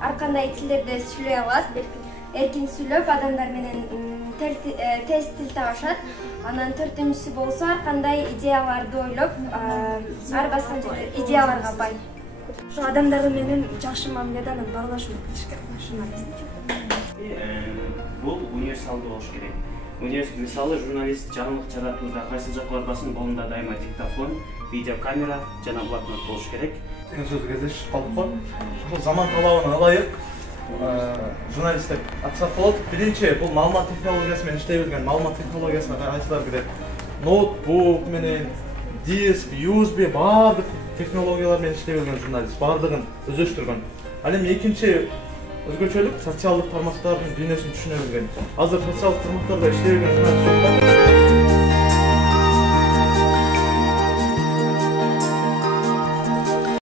ар кандай тилдерде сүйлөй алат, эркин сүйлөп, адамдар менен тез тил табышат. Анан төртүнчүсү болсо ар кандай идеяларды ойлоп, ар баскан жерде идеяларга бай. Ошо адамдар менен жакшы мамиледе анан баарлашууну кылыш керек. Журналист. Бул универсалдуу болуш керек. Мисалы журналист жаңылык жаратууда кайсы жак барбасын, колунда дайыма диктофон, видеокамера жана блокнот болуш керек. Деген сөзгө кездешип калдык го. Ошол заман талабына ылайык журналист деп атсак болот. Биринчи бул маалымат технологиясы менен иштей билген, маалымат технологиясына кайсылар кирет? Ноутбук менен, диск, USB баардык технологиялар менен иштей билген журналист баардыгын өздөштүргөн. Ал эми экинчи өзгөчөлүк социалдык тармактардын дүйнөсүн түшүнө билген. Азыр социалдык тармактарда иштей билген журналист жок да.